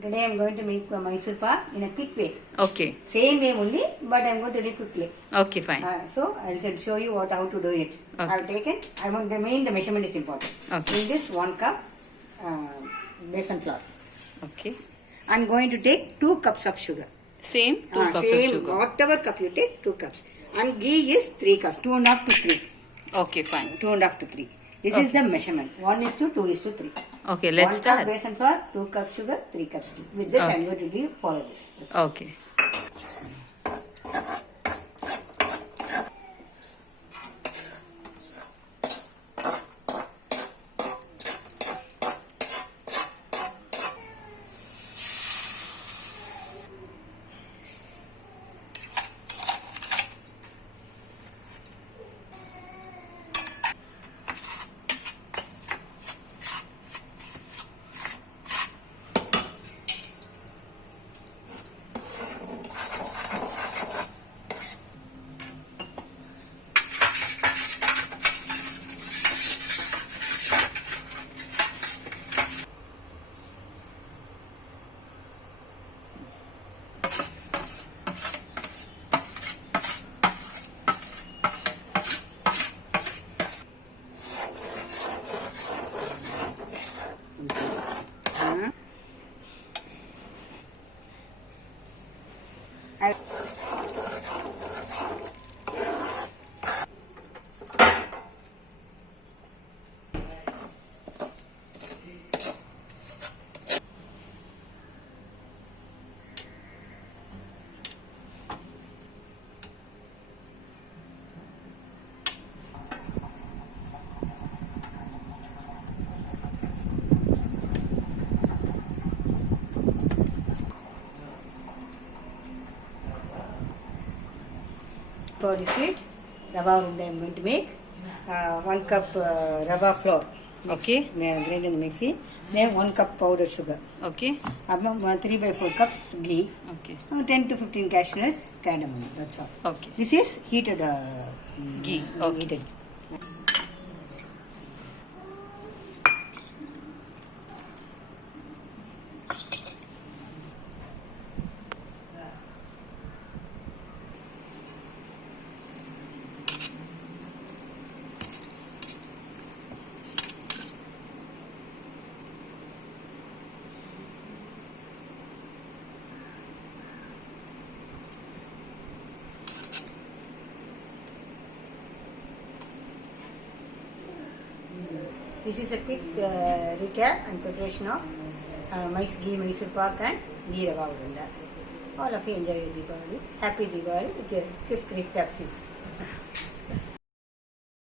Today I am going to make Mysurpa in a quick way. Okay. Same way only, but I am going to do it quickly. Okay, fine. So I will show you how to do it. Okay. I have taken. The measurement is important. Okay. In this 1 cup besan flour. Okay. I am going to take 2 cups of sugar. Same 2 cups of sugar. Whatever cup you take, 2 cups. And ghee is 3 cups, 2.5 to 3. Okay, fine. 2.5 to 3. This is the measurement. 1:2:3. Okay, let's start. 1 cup besan flour, 2 cups sugar, 3 cups ghee. With this, I am going to follow this. Okay. For this sweet, Rawa Ladoo I am going to make 1 cup Rawa flour. Okay. Grind in the mixie. Then 1 cup powdered sugar. Okay. 3/4 cups ghee. Okay. 10 to 15 Cashewnuts, Cardamom. That's all. Okay. This is heated Ghee. Okay. Heated. This is a quick recap and preparation of ghee Mysurpa and ghee Rawa Ladoo. All of you enjoy your Deepawali. Happy Deepawali with your quick recap sheets.